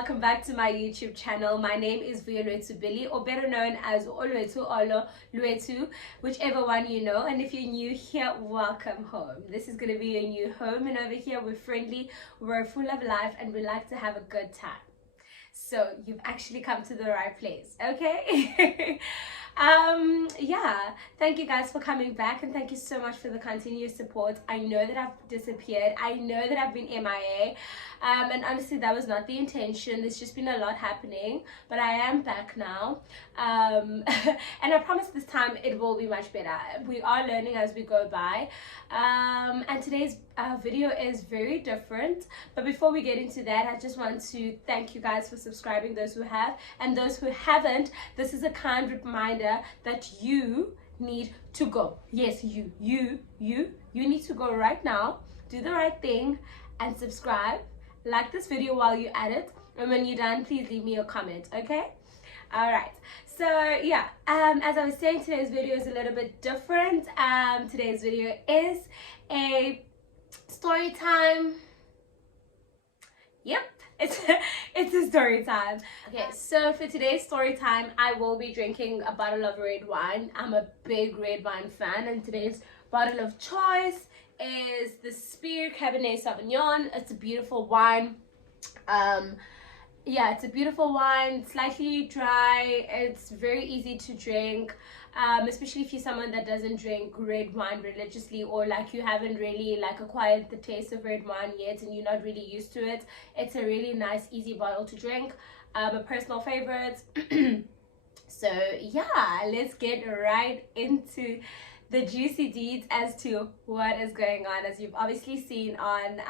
welcome back to my YouTube channel. My name is Lwetu Billy, or better known as Olwetu Olo Lwetu, whichever one you know. And if you're new here, welcome home. This is going to be your new home, and over here we're friendly, we're full of life, and we like to have a good time. So you've actually come to the right place, okay? Yeah, thank you guys for coming back, and thank you so much for the continuous support. I know that I've disappeared, I know that I've been MIA, and honestly that was not the intention. There's just been a lot happening, but I am back now, and I promise this time it will be much better. We are learning as we go by, and today's video is very different. But before we get into that, I just want to thank you guys for subscribing, those who have, and those who haven't. This is a kind reminder that you need to go. Yes, you need to go right now, do the right thing, and subscribe. Like this video while you're at it, and when you're done, please leave me a comment, okay? All right, so yeah, as I was saying, today's video is a little bit different. Today's video is a story time. Yep, it's a story time. Okay, so for today's story time, I will be drinking a bottle of red wine. I'm a big red wine fan, and today's bottle of choice is the Spear Cabernet Sauvignon. It's a beautiful wine. Yeah, it's a beautiful wine, slightly dry. It's very easy to drink, especially if you're someone that doesn't drink red wine religiously, or like you haven't really like acquired the taste of red wine yet and you're not really used to it. It's a really nice, easy bottle to drink. A personal favorite. So yeah, let's get right into the juicy deeds as to what is going on. As you've obviously seen on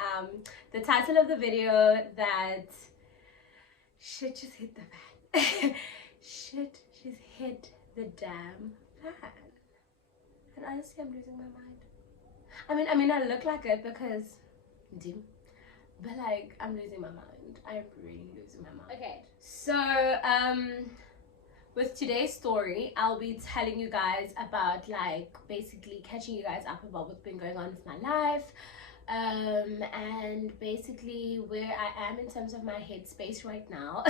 the title of the video, that shit just hit the fan. Shit just hit the damn fan. And honestly, I'm losing my mind. I mean I look like it because dim, but like I'm losing my mind. I'm really losing my mind. Okay, so with today's story, I'll be telling you guys about, like, basically catching you guys up about what's been going on with my life, and basically where I am in terms of my headspace right now.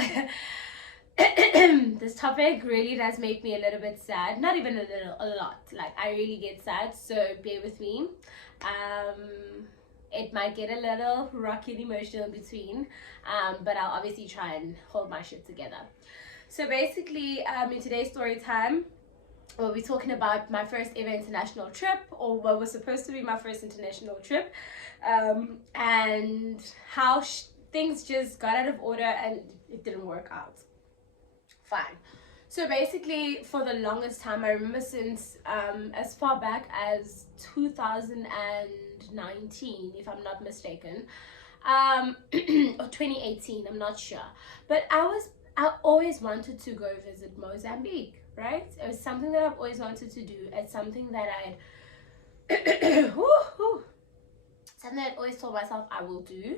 This topic really does make me a little bit sad. Not even a little, a lot. Like, I really get sad, so bear with me. It might get a little rocky and emotional in between, but I'll obviously try and hold my shit together. So basically, in today's story time, we'll be talking about my first ever international trip, or what was supposed to be my first international trip, and how things just got out of order and it didn't work out. Fine. So basically, for the longest time, I remember since as far back as 2019, if I'm not mistaken, or 2018, I'm not sure, but I always wanted to go visit Mozambique, right? It was something that I've always wanted to do. It's something that something I'd always told myself I will do.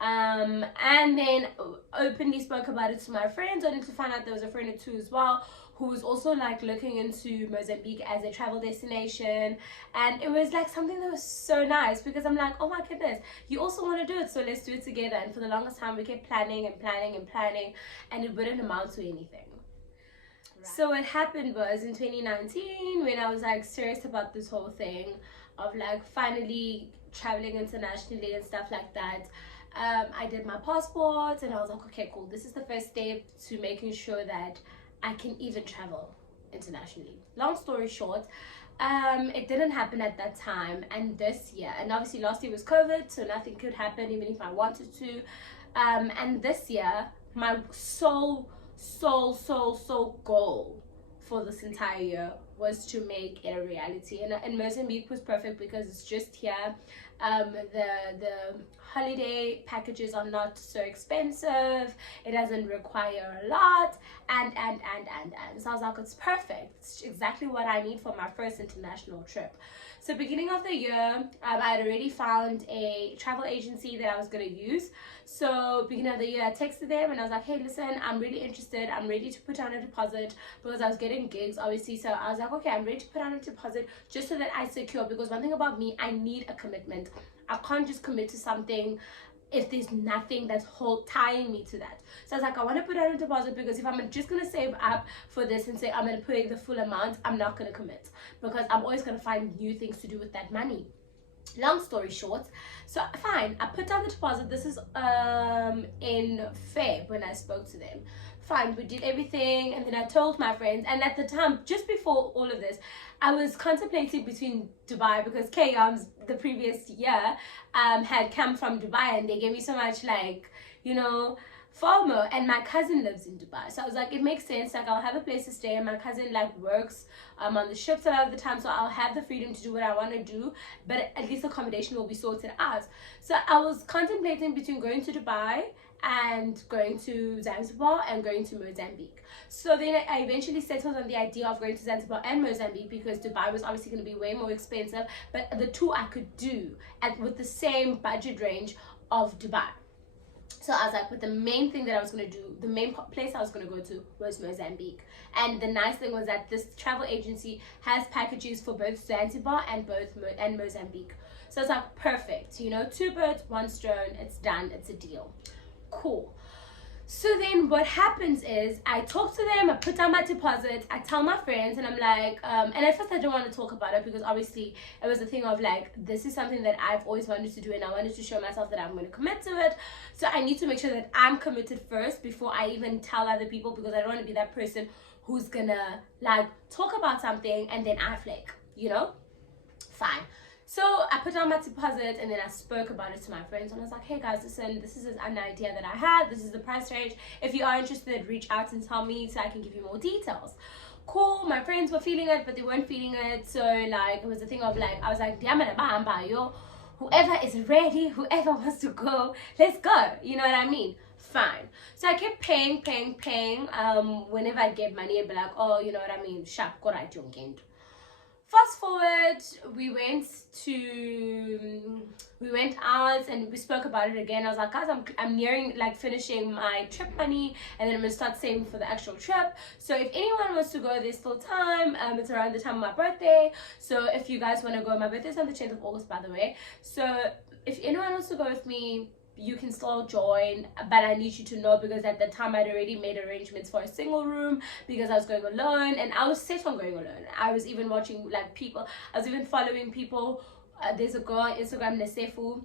And then openly spoke about it to my friends, only to find out there was a friend or two as well who was also like looking into Mozambique as a travel destination. And it was like something that was so nice, because I'm like, oh my goodness, you also want to do it, so let's do it together. And for the longest time we kept planning and planning and planning, and it wouldn't amount to anything. Right. So what happened was in 2019, when I was like serious about this whole thing of like finally traveling internationally and stuff like that, I did my passport, and I was like, okay, cool, this is the first step to making sure that I can even travel internationally. Long story short, it didn't happen at that time, and this year, and obviously last year was COVID, so nothing could happen even if I wanted to, and this year my sole goal for this entire year was to make it a reality. And Mozambique was perfect because it's just here. The holiday packages are not so expensive, it doesn't require a lot, and so I was like, it's perfect, it's exactly what I need for my first international trip. So beginning of the year, I had already found a travel agency that I was going to use. So beginning of the year, I texted them and I was like, hey, listen, I'm really interested, I'm ready to put down a deposit, because I was getting gigs obviously. So I was like, okay, I'm ready to put down a deposit just so that I secure, because one thing about me, I need a commitment. I can't just commit to something if there's nothing that's tying me to that. So I was like, I want to put down a deposit, because if I'm just going to save up for this and say I'm going to pay the full amount, I'm not going to commit, because I'm always going to find new things to do with that money. Long story short, so fine, I put down the deposit. This is in Feb when I spoke to them. Fine, we did everything, and then I told my friends. And at the time, just before all of this, I was contemplating between Dubai, because K-Arms the previous year had come from Dubai, and they gave me so much, like, you know, FOMO, and my cousin lives in Dubai, so I was like, it makes sense, like I'll have a place to stay, and my cousin like works on the ships a lot of the time, so I'll have the freedom to do what I want to do, but at least accommodation will be sorted out. So I was contemplating between going to Dubai and going to Zanzibar and going to Mozambique. So then I eventually settled on the idea of going to Zanzibar and Mozambique, because Dubai was obviously going to be way more expensive, but the two I could do with the same budget range of Dubai. So I was like, but the main thing that I was going to do, the main place I was going to go to was Mozambique. And the nice thing was that this travel agency has packages for both Zanzibar and Mozambique. So it's like, perfect, you know, 2 birds, 1 stone, it's done, it's a deal. Cool. So then what happens is I talk to them, I put down my deposit, I tell my friends, and I'm like, and at first I don't want to talk about it, because obviously it was a thing of like, this is something that I've always wanted to do, and I wanted to show myself that I'm going to commit to it. So I need to make sure that I'm committed first before I even tell other people, because I don't want to be that person who's gonna like talk about something and then I flake, you know? Fine. So I put down my deposit, and then I spoke about it to my friends, and I was like, hey guys, listen, this is an idea that I had, this is the price range, if you are interested, reach out and tell me so I can give you more details. Cool. My friends were feeling it, but they weren't feeling it, so like it was a thing of like, I was like, whoever is ready, whoever wants to go, let's go, you know what I mean? Fine. So I kept paying. Whenever I get money, I'd be like, oh, you know what I mean, sharp, go right, fast forward, we went out and we spoke about it again. I was like, guys, I'm nearing like finishing my trip money, and then I'm gonna start saving for the actual trip. So if anyone wants to go, there's still time. It's around the time of my birthday, so if you guys want to go, my birthday's on the 10th of August, by the way. So if anyone wants to go with me, you can still join, but I need you to know, because at the time I'd already made arrangements for a single room, because I was going alone, and I was set on going alone. I was even watching like people, I was even following people. There's a girl on Instagram, Nesefu,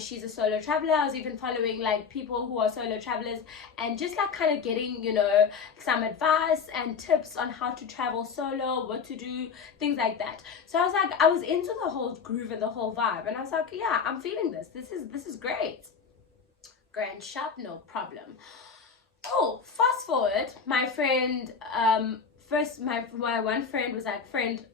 she's a solo traveler. I was even following like people who are solo travelers, and just like kind of getting, you know, some advice and tips on how to travel solo, what to do, things like that. So I was like, I was into the whole groove and the whole vibe, and I was like, yeah, I'm feeling this is great. Grand shop, no problem. Oh, fast forward, my friend, my one friend was like, and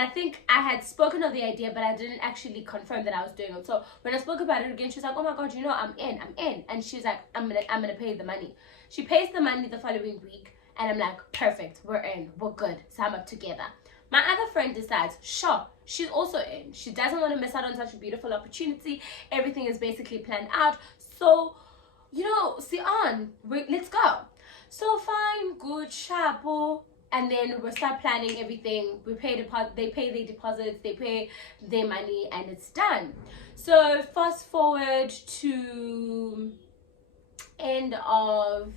I think I had spoken of the idea, but I didn't actually confirm that I was doing it. So when I spoke about it again, she was like, oh my god, you know, I'm in. And she's like, I'm gonna pay the money. She pays the money the following week, and I'm like, perfect, we're in, we're good, sign up together. My other friend decides, sure, she's also in. She doesn't want to miss out on such a beautiful opportunity. Everything is basically planned out. So, you know, let's go. So fine, good, sharpo. And then we start planning everything. They pay their deposits, they pay their money, and it's done. So fast forward to end of.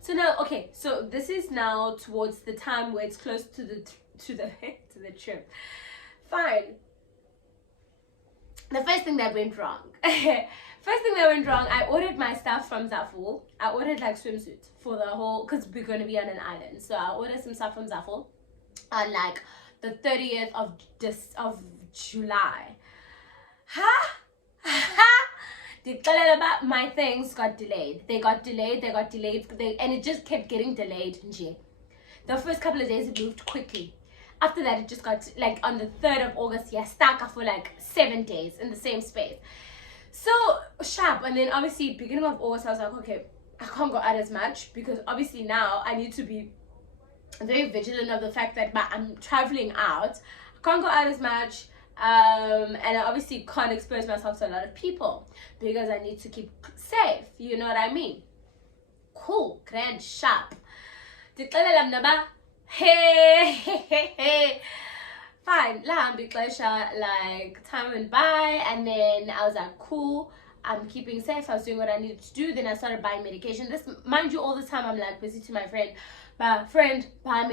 So now, okay, so this is now towards the time where it's close to the trip. Fine. The first thing that went wrong. I ordered my stuff from Zaful. I ordered like swimsuits for the whole, because we're going to be on an island. So I ordered some stuff from Zaful on like the 30th of July. About my things got delayed. They got delayed, and it just kept getting delayed. The first couple of days it moved quickly. After that, it just got like on the 3rd of August, stuck for like 7 days in the same space. So sharp. And then obviously beginning of August, I was like, okay, I can't go out as much, because obviously now I need to be very vigilant of the fact that I'm traveling out. I can't go out as much, and I obviously can't expose myself to a lot of people, because I need to keep safe, you know what I mean? Cool, grand, sharp. Hey. Fine, like time went by, and then I was like, cool, I'm keeping safe. I was doing what I needed to do. Then I started buying medication. This, mind you, all the time I'm like busy to my friend, but friend, buy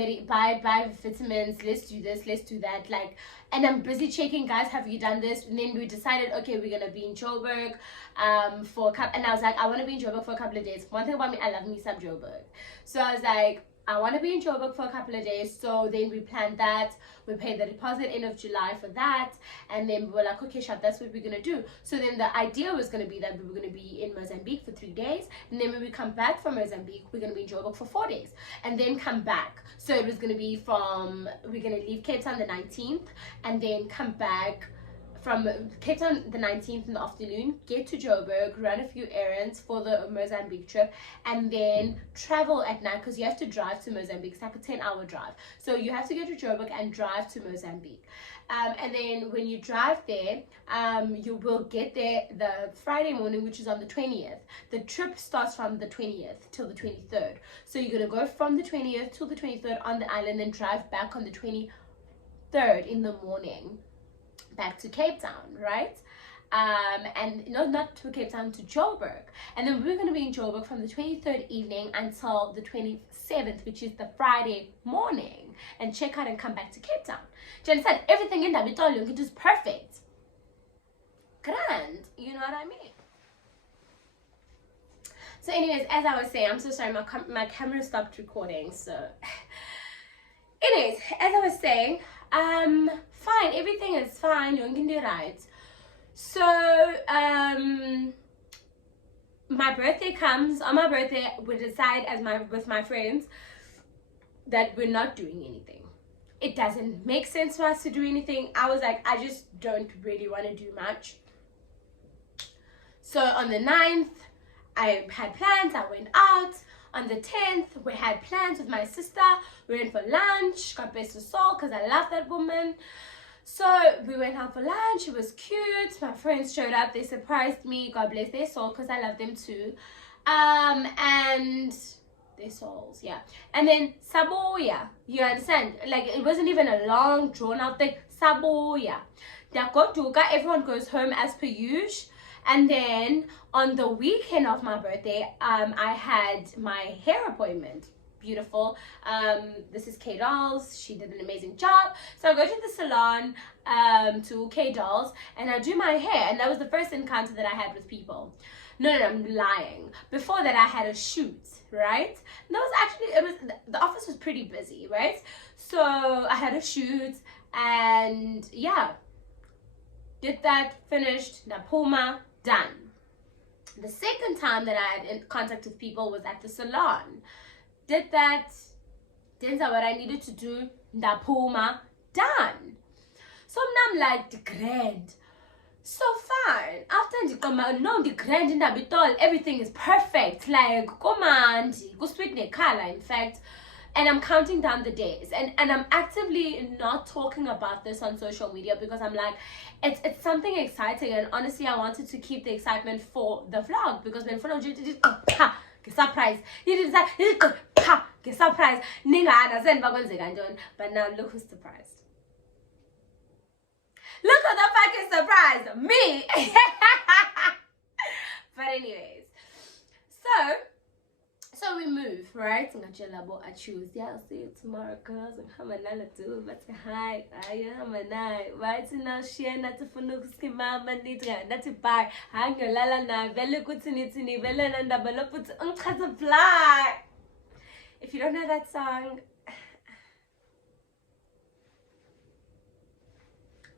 vitamins, let's do this, let's do that, like, and I'm busy checking, guys, have you done this? And then we decided, okay, we're gonna be in Joburg for a couple, and I was like, I want to be in Joburg for a couple of days. One thing about me, I love me some Joburg. So I was like, I want to be in Joburg for a couple of days. So then we planned that. We paid the deposit end of July for that. And then we were like, okay, Shab, that's what we're going to do. So then the idea was going to be that we were going to be in Mozambique for 3 days. And then when we come back from Mozambique, we're going to be in Joburg for 4 days. And then come back. So it was going to be from, we're going to leave Cape Town the 19th. And then come back from Cape Town the 19th in the afternoon, get to Joburg, run a few errands for the Mozambique trip, and then travel at night, because you have to drive to Mozambique. It's like a 10-hour drive. So you have to go to Joburg and drive to Mozambique. And then when you drive there, you will get there the Friday morning, which is on the 20th. The trip starts from the 20th till the 23rd. So you're going to go from the 20th till the 23rd on the island and drive back on the 23rd in the morning back to Cape Town, right? And not to Cape Town, to Joburg. And then we're going to be in Joburg from the 23rd evening until the 27th, which is the Friday morning, and check out and come back to Cape Town. Do you understand? Everything in that it is perfect. Grand, you know what I mean? So anyways, as I was saying, I'm so sorry, my camera stopped recording, so anyways, as I was saying, fine, everything is fine, you can do right. So my birthday comes. On my birthday, we decide with my friends that we're not doing anything. It doesn't make sense for us to do anything. I was like, I just don't really want to do much. So on the 9th, I had plans, I went out. On the 10th, we had plans with my sister. We went for lunch. God bless her soul, because I love that woman. So we went out for lunch. It was cute. My friends showed up. They surprised me. God bless their soul, because I love them too. And their souls, yeah. And then Saboya, you understand? Like, it wasn't even a long, drawn-out thing. Saboya. Everyone goes home as per usual. And then on the weekend of my birthday, I had my hair appointment. Beautiful. This is K Dolls. She did an amazing job. So I go to the salon to K Dolls and I do my hair. And that was the first encounter that I had with people. No, I'm lying. Before that, I had a shoot, right? And that was actually, the office was pretty busy, right? So I had a shoot and yeah, did that, finished, Napuma, done. The second time that I had in contact with people was at the salon. Did that, did what I needed to do, Napuma, done. So now I'm like, the grand. So fine. After the grand in the everything is perfect. Like, go sweet ne color, in fact. And I'm counting down the days, and I'm actively not talking about this on social media because I'm like, it's something exciting, and honestly I wanted to keep the excitement for the vlog, because when follow you did get surprise, you did that, get surprise, but now look who's surprised. Look at the fucking surprise, me. But anyways, so we move, right? I choose. Yeah, I'll see you tomorrow, girls. And how am I do? But hi, I'm a night. Right now, share not to funuk skimama nidra, not to buy. Hang your lala na, vele kutinitini, vele nanda baloput fly. If you don't know that song,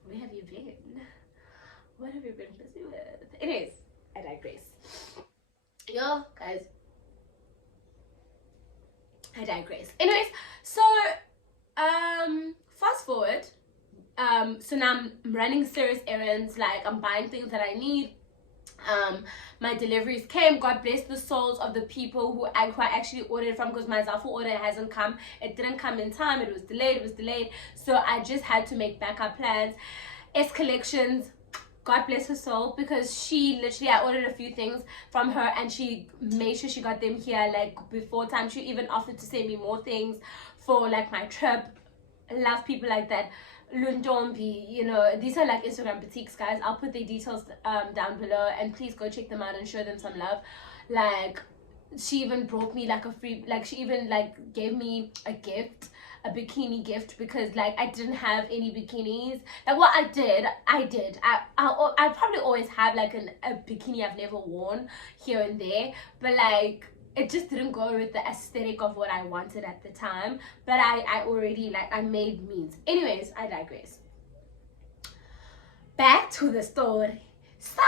where have you been? What have you been busy with? Anyways, I digress. Yo, guys. I digress. Anyways, so fast forward. So now I'm running serious errands, like I'm buying things that I need. My deliveries came. God bless the souls of the people who I actually ordered from, because my Zafu order hasn't come. It didn't come in time. It was delayed. So I just had to make backup plans. Collections. God bless her soul, because she literally, I ordered a few things from her and she made sure she got them here like before time. She even offered to send me more things for like my trip. I love people like that. Lundombi, you know, these are like Instagram boutiques, guys. I'll put their details down below, and please go check them out and show them some love. Like, she even brought me like a free, like she even like gave me a gift, a bikini gift, because like I didn't have any bikinis. Like, what I did I probably always have like a bikini I've never worn here and there, but like it just didn't go with the aesthetic of what I wanted at the time. But I already, like, I made means. Anyways, I digress. Back to the story. So,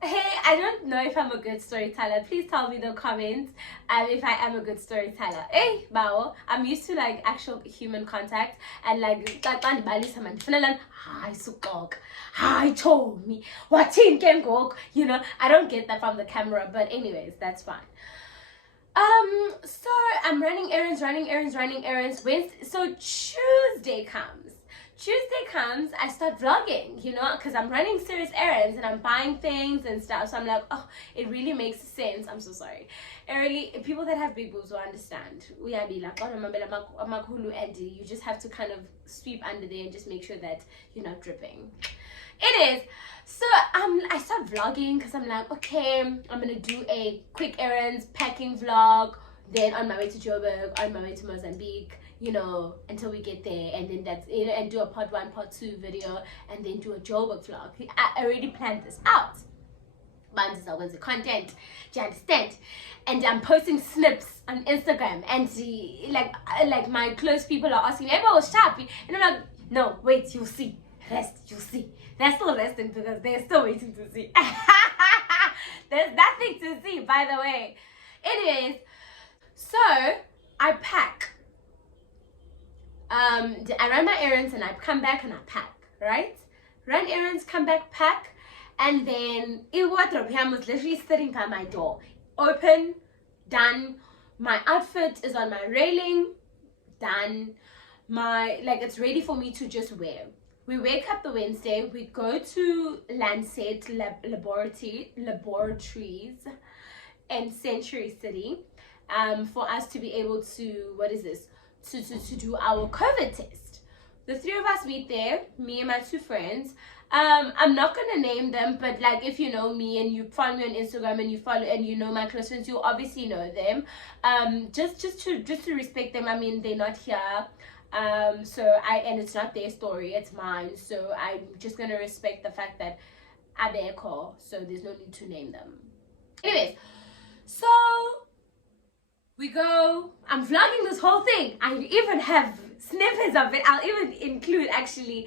hey, I don't know if I'm a good storyteller. Please tell me in the comments if I am a good storyteller. Hey, Bao, I'm used to like actual human contact, and like hi sukok, hi told me what in can go. You know, I don't get that from the camera, but anyways, that's fine. So I'm running errands. So Tuesday comes, I start vlogging, you know, because I'm running serious errands and I'm buying things and stuff. So I'm like, oh, it really makes sense. I'm so sorry. People that have big boobs will understand. We are be like, oh, and you just have to kind of sweep under there and just make sure that you're not dripping. It is. So I start vlogging because I'm like, okay, I'm gonna do a quick errands packing vlog, then on my way to Joburg, on my way to Mozambique, you know, until we get there, and then that's, you know, and do a part 1 part 2 video, and then do a Joburg vlog. I already planned this out. But this is the content, do you understand? And I'm posting snips on Instagram, and like my close people are asking me, hey, what's sharp? And I'm like, no, wait, you'll see. Rest, you'll see. They're still resting because they're still waiting to see. There's nothing to see, by the way. Anyways, so I pack. I run my errands and I come back and I pack, right? Run errands, come back, pack, and then wardrobe was literally sitting by my door. Open, done. My outfit is on my railing, done. It's ready for me to just wear. We wake up the Wednesday, we go to Lancet Laboratories in Century City for us to be able to, to do our COVID test. The 3 of us meet there, me and my 2 friends. I'm not gonna name them, but like, if you know me and you follow me on Instagram and you know my close friends, you obviously know them. Just to respect them. I mean, they're not here. And it's not their story, it's mine, so I'm just gonna respect the fact that Abeko, so there's no need to name them. Anyways, so we go, I'm vlogging this whole thing. I even have snippets of it. I'll even include, actually,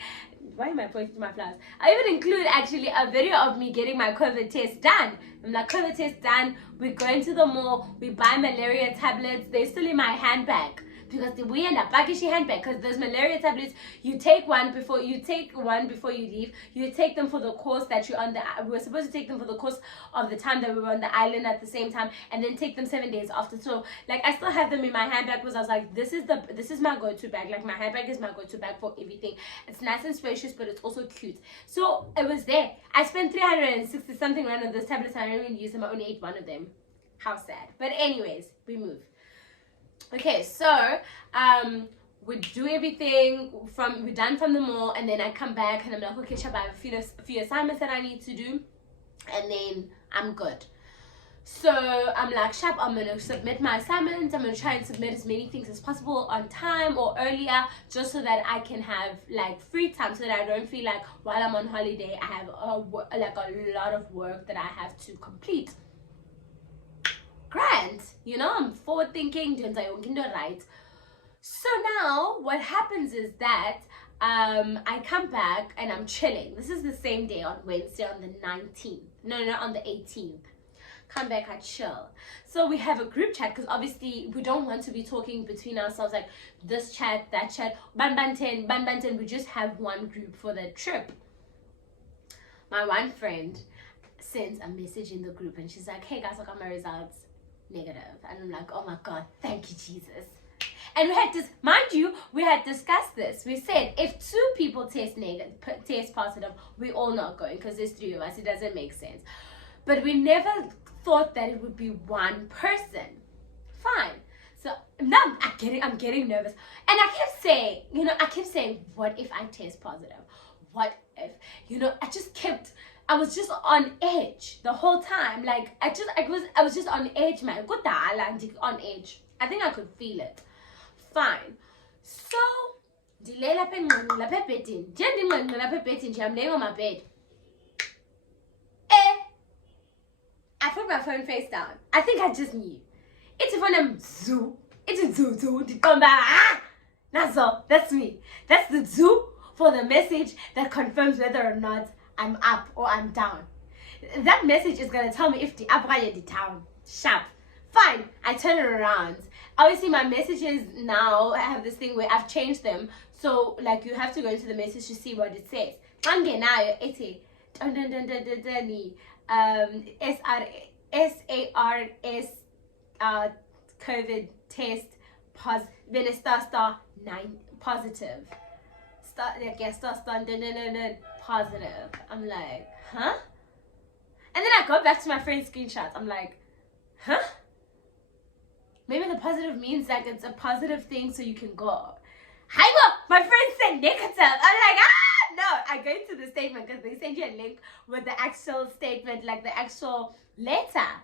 why am I pointing to my flowers? I even include actually a video of me getting my COVID test done. I'm like, COVID test done, we go into the mall, we buy malaria tablets, they're still in my handbag. Because we end up packaging handbag, because those malaria tablets, you take one before you leave. You take them for the course that you're on we were supposed to take them for the course of the time that we were on the island at the same time, and then take them 7 days after. So like, I still have them in my handbag because I was like, this is my go-to bag. Like, my handbag is my go-to bag for everything. It's nice and spacious, but it's also cute. So it was there. I spent 360 something rand on those tablets and I didn't even use them. I only ate one of them. How sad. But anyways, we move. Okay, so we do everything we're done from the mall, and then I come back and I'm like, okay, Shab, I have a few assignments that I need to do, and then I'm good. So I'm like, Shab, I'm gonna submit my assignments. I'm gonna try and submit as many things as possible on time or earlier, just so that I can have like free time, so that I don't feel like while I'm on holiday I have a lot of work that I have to complete. Grand, you know, I'm forward thinking, doing right. So now what happens is that I come back and I'm chilling. This is the same day, on Wednesday, on the 19th. No, on the 18th. Come back, I chill. So we have a group chat, because obviously we don't want to be talking between ourselves like this chat, that chat, ban. We just have one group for the trip. My one friend sends a message in the group and she's like, hey guys, I got my results. Negative. And I'm like, oh my god, thank you Jesus. And we had this, mind you, we had discussed this. We said if 2 people test positive, we're all not going, because there's 3 of us. It doesn't make sense. But we never thought that it would be one person. Fine. So now I'm getting nervous. And I kept saying, what if I test positive? What if, I was just on edge the whole time. Like I was just on edge, man. On edge. I think I could feel it. Fine. So I'm laying on my bed. I put my phone face down. I think I just knew. It's phone zoo. It's zoo. That's me. That's the zoo for the message that confirms whether or not I'm up or I'm down. That message is gonna tell me if the up or the down. Sharp. Fine. I turn it around. Obviously, my messages now have this thing where I've changed them. So, like, you have to go into the message to see what it says. SARS COVID test star 9 positive. Positive. I'm like, huh? And then I go back to my friend's screenshots. I'm like, huh? Maybe the positive means like it's a positive thing so you can go. My friend said negative. I'm like, no. I go into the statement because they send you a link with the actual statement, like the actual letter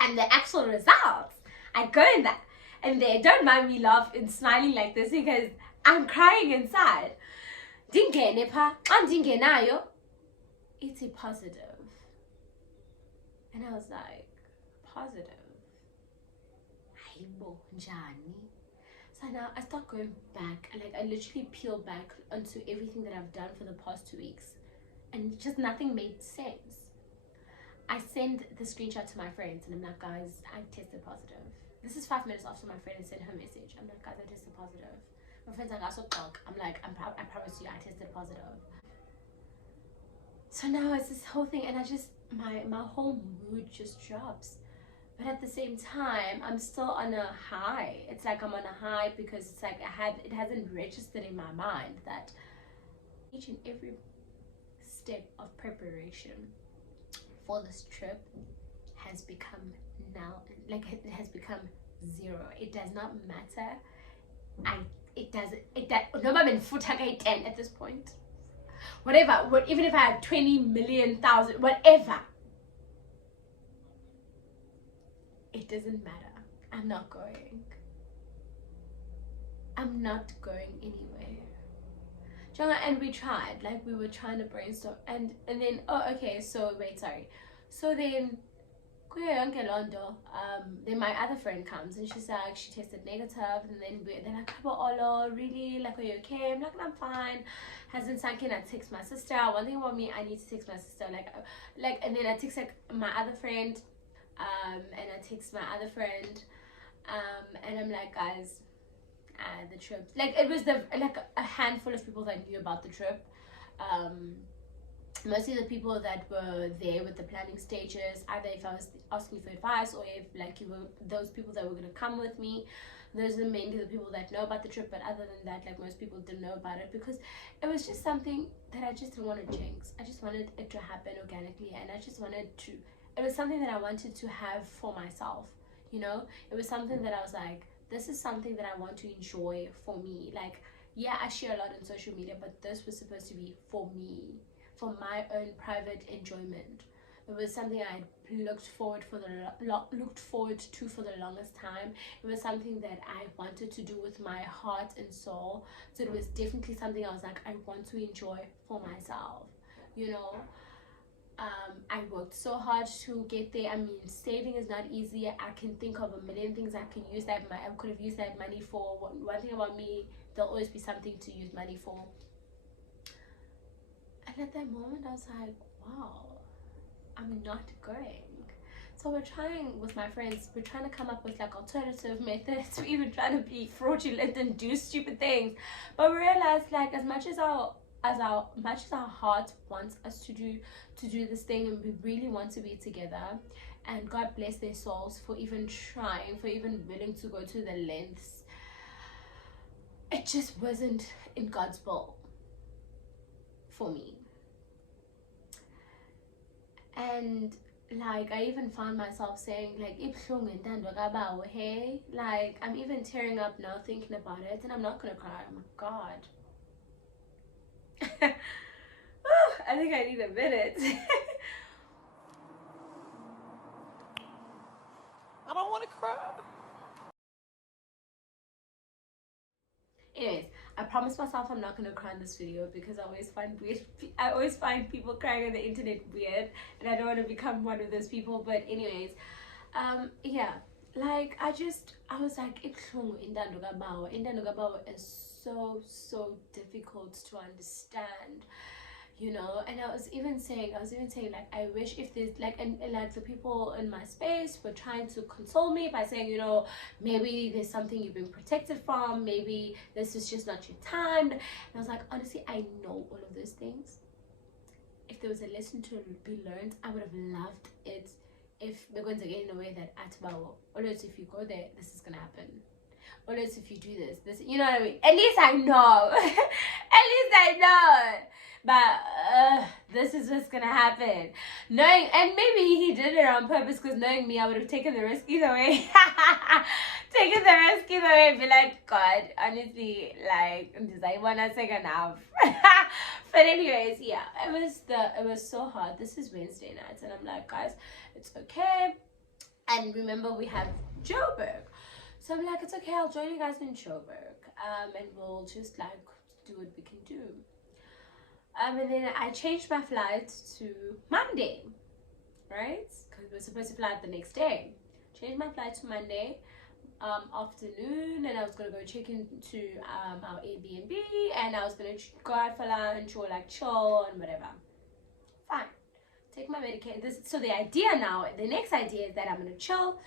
and the actual results. I go in that. And they don't mind me laughing and smiling like this because I'm crying inside. It's a positive. And I was like, positive? So now I start going back, and like I literally peel back onto everything that I've done for the past 2 weeks, and just nothing made sense. I send the screenshot to my friends, and I'm like, guys, I tested positive. This is 5 minutes after my friend had sent her message. I'm like, guys, I tested positive. My friend's like, I saw talk. I'm like, I promise you, I tested positive. So now it's this whole thing, and I just my whole mood just drops. But at the same time, I'm still on a high. It's like I'm on a high because it's like it hasn't registered in my mind that each and every step of preparation for this trip has become now, like it has become zero. It does not matter. No, I'm in futaka 10 at this point. Whatever, even if I had 20 million thousand, whatever. It doesn't matter. I'm not going. I'm not going anywhere. And we tried, like we were trying to brainstorm, and then so then then my other friend comes and she's like, she tested negative, and then they're like, oh, really, like, are you okay? I'm like, I'm fine. Hasn't sunk in. I text my sister. One thing about me, I need to text my sister, like and then I text like my other friend, and I text my other friend, and I'm like, guys, the trip, like it was a handful of people that knew about the trip, mostly the people that were there with the planning stages, either if I was asking for advice or if like you were those people that were going to come with me. Those are mainly the people that know about the trip, but other than that, like most people didn't know about it because it was just something that I just didn't want to jinx. I just wanted it to happen organically, and I just wanted to, it was something that I wanted to have for myself, it was something that I was like, this is something that I want to enjoy for me. Like, yeah, I share a lot on social media, but this was supposed to be for me, for my own private enjoyment. It was something I looked forward to for the longest time. It was something that I wanted to do with my heart and soul. So it was definitely something I was like, I want to enjoy for myself. I worked so hard to get there. I mean, saving is not easy. I can think of a million things I could have used that money for. One thing about me, there'll always be something to use money for. And at that moment, I was like, wow, I'm not going. So we're trying with my friends, we're trying to come up with like alternative methods. We're even trying to be fraudulent and do stupid things. But we realized, like, as much as our heart wants us to do this thing, and we really want to be together, and God bless their souls for even trying, for even willing to go to the lengths, it just wasn't in God's will for me. And like I even found myself saying like hey, like I'm even tearing up now thinking about it, and I'm not gonna cry. Oh my god. I think I need a minute. I don't want to cry. Anyways, I promised myself I'm not gonna cry in this video because I always find people crying on the internet weird, and I don't want to become one of those people. But anyways, yeah, like I was like, indando kabawa is so difficult to understand, you know. And I was even saying like, I wish if there's like, and like the people in my space were trying to console me by saying, you know, maybe there's something you've been protected from, maybe this is just not your time. And I was like, honestly, I know all of those things. If there was a lesson to be learned, I would have loved it if we're going to get in a way that always if you go there, this is gonna happen. Always if you do this, you know what I mean? At least I know. At least I know. But this is what's gonna happen. Knowing, and maybe he did it on purpose, because knowing me, I would have taken the risk either way. Taken the risk either way and be like, God, honestly, like, I wanna take enough. But anyways, yeah, it was so hard. This is Wednesday night, and I'm like, guys, it's okay. And remember, we have Joburg. So I'm like, it's okay, I'll join you guys in Joburg. And we'll just like do what we can do. And then I changed my flight to Monday, right? Because we were supposed to fly the next day. Changed my flight to Monday afternoon, and I was gonna go check into our Airbnb, and I was gonna go out for lunch or like chill and whatever. Fine. Take my medication. So the idea now, the next idea is that I'm gonna chill,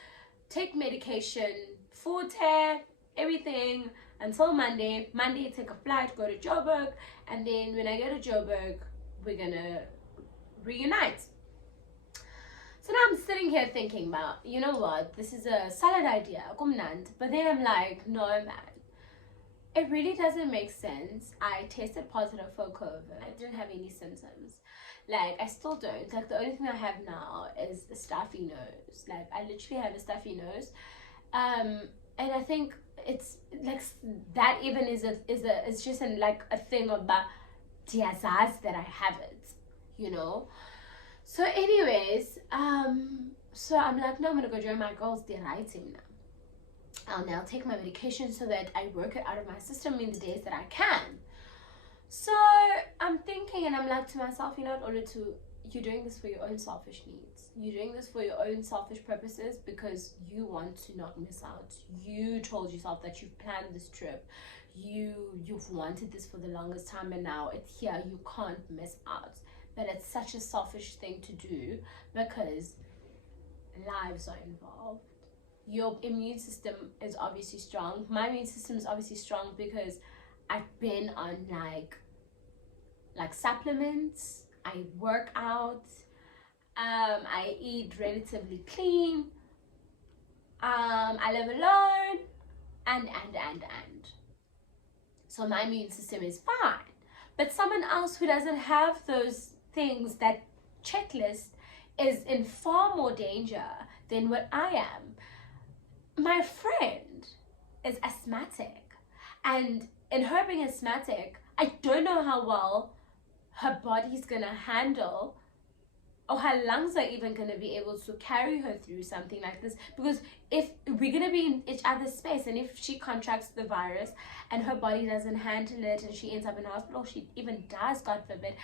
take medication, forte, everything until Monday. Monday, take a flight, go to Joburg, and then when I go to Joburg, we're gonna reunite. So now I'm sitting here thinking about, you know what, this is a solid idea, but then I'm like, no man, it really doesn't make sense. I tested positive for COVID. I didn't have any symptoms. Like, I still don't. Like, the only thing I have now is a stuffy nose. Like, I literally have a stuffy nose. And I think it's like that even is just like a thing about diazaz that I have it, you know. So anyways, so I'm like, no, I'm gonna go join my girls. They're writing now. I'll now take my medication so that I work it out of my system in the days that I can. So I'm thinking, and I'm like to myself, you know what, you're doing this for your own selfish needs. You're doing this for your own selfish purposes because you want to not miss out. You told yourself that you've planned this trip. You've wanted this for the longest time, and now it's here. You can't miss out. But it's such a selfish thing to do because lives are involved. Your immune system is obviously strong. My immune system is obviously strong because I've been on like supplements. I work out. I eat relatively clean. I live alone, and. So my immune system is fine. But someone else who doesn't have those things, that checklist, is in far more danger than what I am. My friend is asthmatic, and in her being asthmatic, I don't know how well her body's gonna handle, or her lungs are even gonna be able to carry her through something like this. Because if we're gonna be in each other's space, and if she contracts the virus and her body doesn't handle it and she ends up in hospital, or she even dies, God forbid,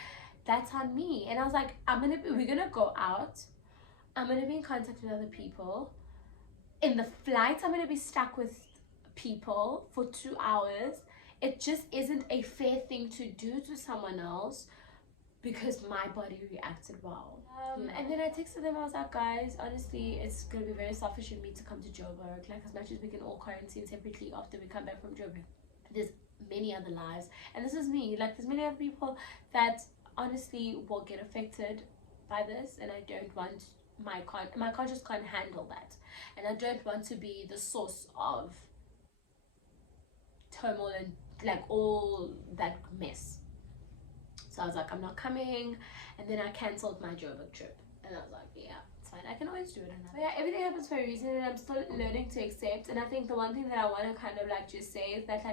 that's on me. And I was like, we're gonna go out, I'm gonna be in contact with other people. In the flight, I'm gonna be stuck with people for 2 hours. It just isn't a fair thing to do to someone else because my body reacted well. And then I texted them, I was like, guys, honestly, it's gonna be very selfish of me to come to Joburg. Like, as much as we can all quarantine separately after we come back from Joburg, there's many other lives, and this is me. Like, there's many other people that honestly will get affected by this, and I don't want my conscience can't handle that, and I don't want to be the source of turmoil and like all that mess. So I was like, I'm not coming. And then I cancelled my Joburg trip, and I was like, yeah, it's fine. I can always do it another. But yeah, everything happens for a reason, and I'm still learning to accept. And I think the one thing that I want to kind of like just say is that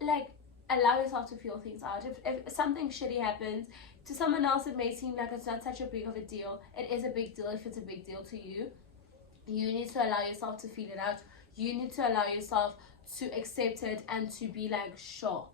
like allow yourself to feel things out. If something shitty happens to someone else, it may seem like it's not such a big of a deal. It is a big deal if it's a big deal to you. You need to allow yourself to feel it out. You need to allow yourself to accept it and to be like, sure,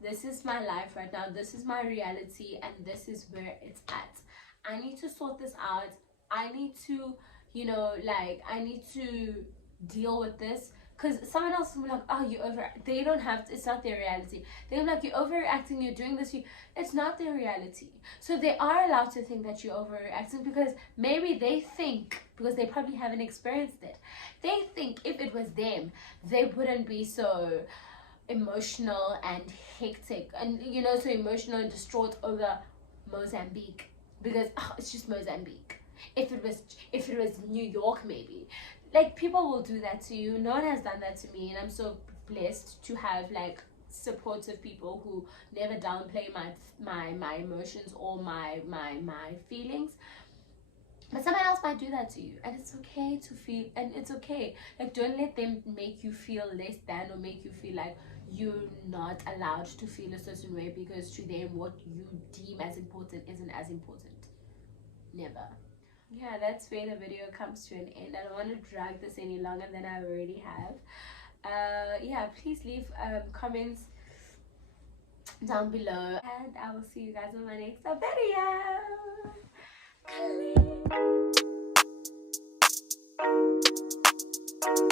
this is my life right now, this is my reality, and this is where it's at. I need to sort this out. I need to, you know, like, I need to deal with this. Because someone else will be like, oh, you over, they don't have to, it's not their reality. They're like, you're overreacting, you're doing this, it's not their reality. So they are allowed to think that you're overreacting, because maybe they think, because they probably haven't experienced it, they think if it was them, they wouldn't be so emotional and hectic and, you know, so emotional and distraught over Mozambique, because it's just Mozambique. If it was New York, maybe, like, people will do that to you. No one has done that to me, and I'm so blessed to have like supportive people who never downplay my emotions or my feelings. But someone else might do that to you, and it's okay to feel, and it's okay. Like, don't let them make you feel less than, or make you feel like you're not allowed to feel a certain way, because to them what you deem as important isn't as important. Never. Yeah, that's where the video comes to an end. I don't want to drag this any longer than I already have. Yeah, please leave comments down below, and I will see you guys on my next video.